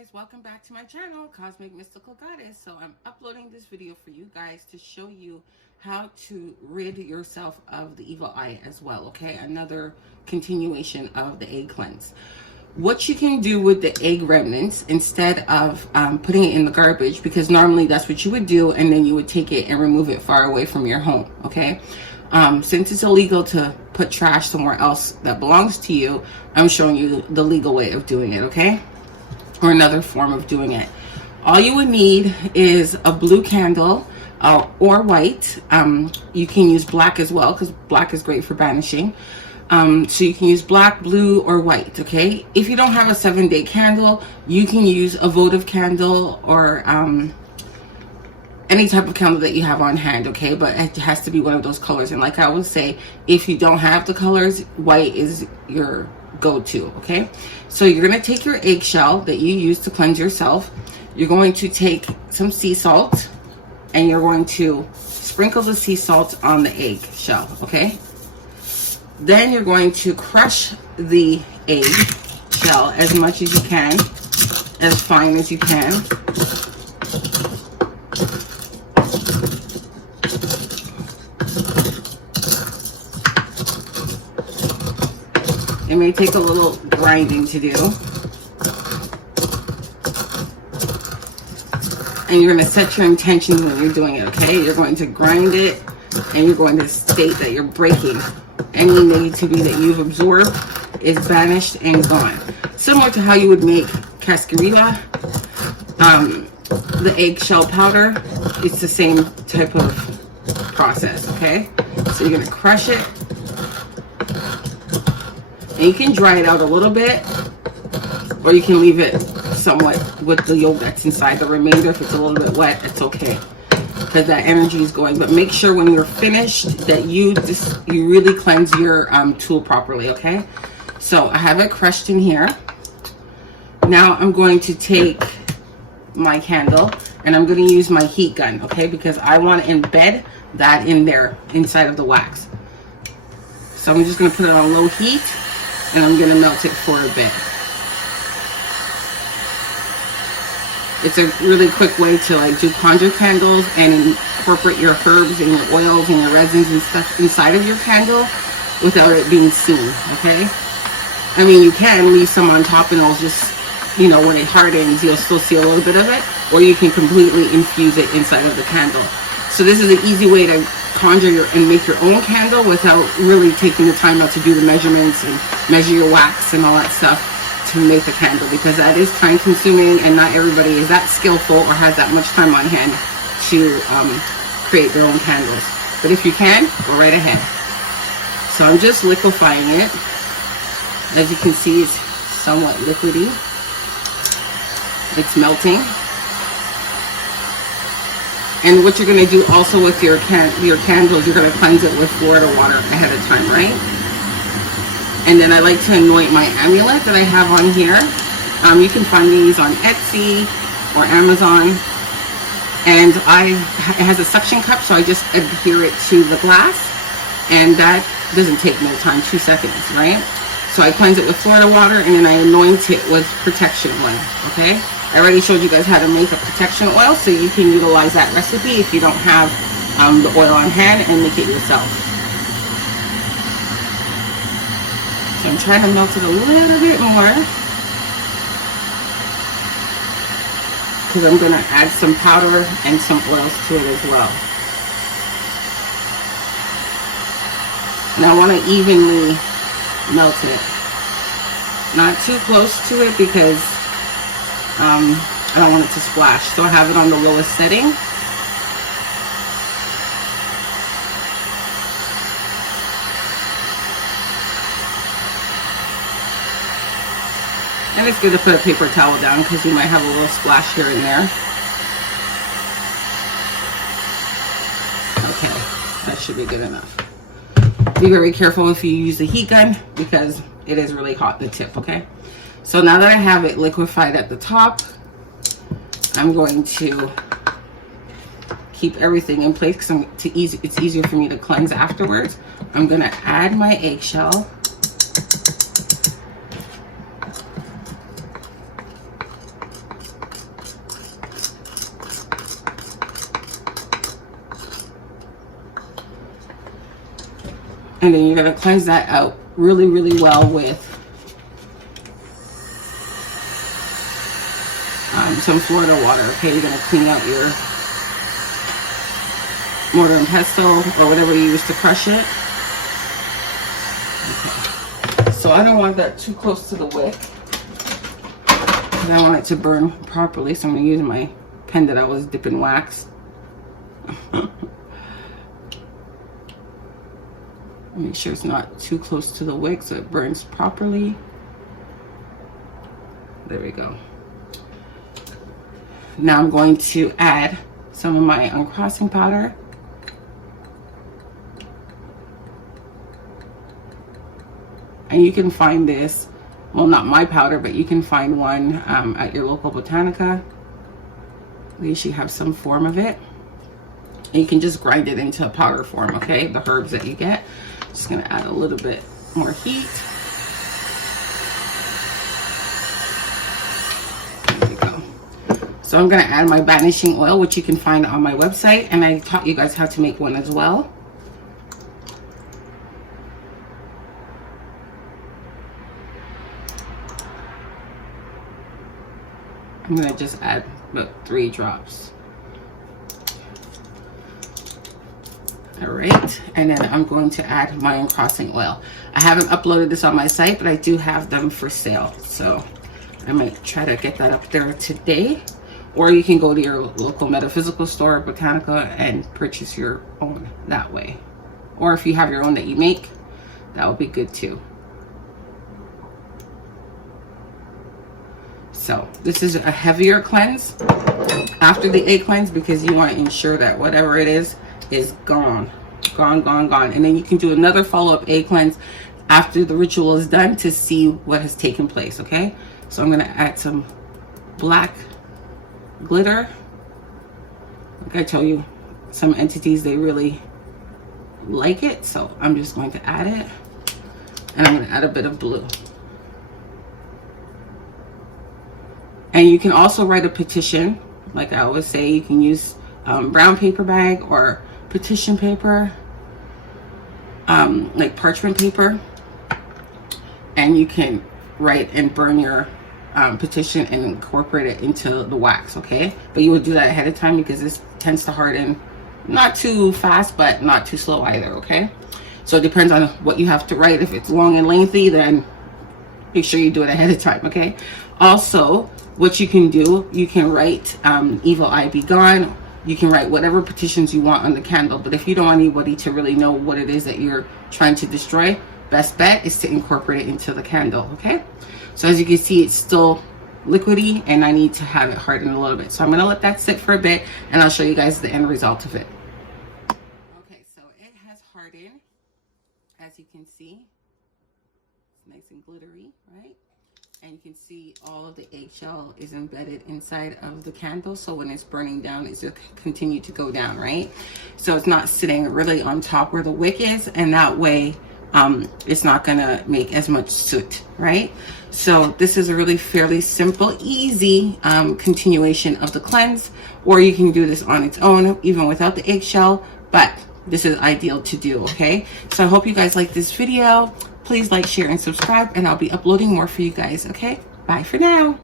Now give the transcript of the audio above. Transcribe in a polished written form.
guys, welcome back to my channel, Cosmic Mystical Goddess. So I'm uploading this video for you guys to show you how to rid yourself of the evil eye as well, okay? Another continuation of the egg cleanse. What you can do with the egg remnants, instead of putting it in the garbage, because normally that's what you would do, and then you would take it and remove it far away from your home, okay? Since it's illegal to put trash somewhere else that belongs to you, I'm showing you the legal way of doing it, okay? Or another form of doing it. All you would need is a blue candle or white. You can use black as well, because black is great for banishing. So you can use black, blue, or white, okay? If you don't have a 7-day candle, you can use a votive candle or any type of candle that you have on hand, okay? But it has to be one of those colors. And like I would say, if you don't have the colors, white is your go-to, okay? So you're going to take your eggshell that you use to cleanse yourself. You're going to take some sea salt and you're going to sprinkle the sea salt on the eggshell, okay? Then you're going to crush the egg shell as much as you can, as fine as you can. It may take a little grinding to do. And you're going to set your intentions when you're doing it, okay? You're going to grind it, and you're going to state that you're breaking any negativity that you've absorbed is banished and gone. Similar to how you would make cascarilla, the eggshell powder, it's the same type of process, okay? So you're going to crush it. And you can dry it out a little bit, or you can leave it somewhat with the yolk that's inside. The remainder, if it's a little bit wet, it's okay, because that energy is going. But make sure when you're finished that you really cleanse your tool properly, okay? So I have it crushed in here. Now I'm going to take my candle and I'm going to use my heat gun, okay? Because I want to embed that in there, inside of the wax. So I'm just going to put it on low heat. And I'm going to melt it for a bit. It's a really quick way to like do conjure candles and incorporate your herbs and your oils and your resins and stuff inside of your candle without it being seen, okay? I mean, you can leave some on top and it'll just, you know, when it hardens, you'll still see a little bit of it, or you can completely infuse it inside of the candle. So this is an easy way to conjure and make your own candle without really taking the time out to do the measurements and measure your wax and all that stuff to make a candle, because that is time consuming and not everybody is that skillful or has that much time on hand to create their own candles. But if you can, go right ahead. So I'm just liquefying it. As you can see, it's somewhat liquidy. It's melting. And what you're going to do also with your candles, you're going to cleanse it with Florida water ahead of time, right? And then I like to anoint my amulet that I have on here. You can find these on Etsy or Amazon. And it has a suction cup, so I just adhere it to the glass. And that doesn't take no time, 2 seconds, right? So I cleanse it with Florida water, and then I anoint it with protection oil, okay? I already showed you guys how to make a protection oil, so you can utilize that recipe if you don't have the oil on hand, and make it yourself. So I'm trying to melt it a little bit more, because I'm going to add some powder and some oils to it as well. And I want to evenly melt it. Not too close to it, because I don't want it to splash, so I have it on the lowest setting. And it's good to put a paper towel down, because you might have a little splash here and there. Okay, that should be good enough. Be very careful if you use the heat gun, because it is really hot, the tip, okay? So now that I have it liquefied at the top, I'm going to keep everything in place because it's easier for me to cleanse afterwards. I'm going to add my eggshell. And then you're going to cleanse that out really, really well with some Florida water. Okay, you're going to clean out your mortar and pestle or whatever you use to crush it. Okay. So I don't want that too close to the wick. I want it to burn properly, so I'm going to use my pen that I was dipping wax. Make sure it's not too close to the wick so it burns properly. There we go. Now I'm going to add some of my uncrossing powder. And you can find this, well, not my powder, but you can find one at your local Botanica. At least you have some form of it. And you can just grind it into a powder form, okay? The herbs that you get. Just gonna add a little bit more heat. There we go. So I'm gonna add my banishing oil, which you can find on my website, and I taught you guys how to make one as well. I'm gonna just add about 3 drops. All right, and then I'm going to add my uncrossing oil. I haven't uploaded this on my site, but I do have them for sale. So I might try to get that up there today. Or you can go to your local metaphysical store, Botanica, and purchase your own that way. Or if you have your own that you make, that would be good too. So this is a heavier cleanse after the egg cleanse, because you want to ensure that whatever it is gone. And then you can do another follow-up egg cleanse after the ritual is done to see what has taken place. Okay, so I'm going to add some black glitter. Like I told you, some entities, they really like it, so I'm just going to add it. And I'm going to add a bit of blue. And you can also write a petition. Like I always say, you can use brown paper bag or petition paper, like parchment paper, and you can write and burn your petition and incorporate it into the wax. Okay, but you would do that ahead of time because this tends to harden not too fast but not too slow either. Okay, so it depends on what you have to write. If it's long and lengthy, then make sure you do it ahead of time. Okay, also what you can do, you can write evil eye be gone. You can write whatever petitions you want on the candle, but if you don't want anybody to really know what it is that you're trying to destroy, best bet is to incorporate it into the candle. Okay, so as you can see, it's still liquidy and I need to have it harden a little bit, so I'm going to let that sit for a bit and I'll show you guys the end result of it. Okay, so it has hardened, as you can see. It's nice and glittery, right? And you can see all of the eggshell is embedded inside of the candle, so when it's burning down, it's just continue to go down, right? So it's not sitting really on top where the wick is, and that way it's not gonna make as much soot, right? So this is a really fairly simple, easy continuation of the cleanse, or you can do this on its own even without the eggshell, but this is ideal to do. Okay, so I hope you guys like this video. Please like, share, and subscribe, and I'll be uploading more for you guys. Okay, bye for now.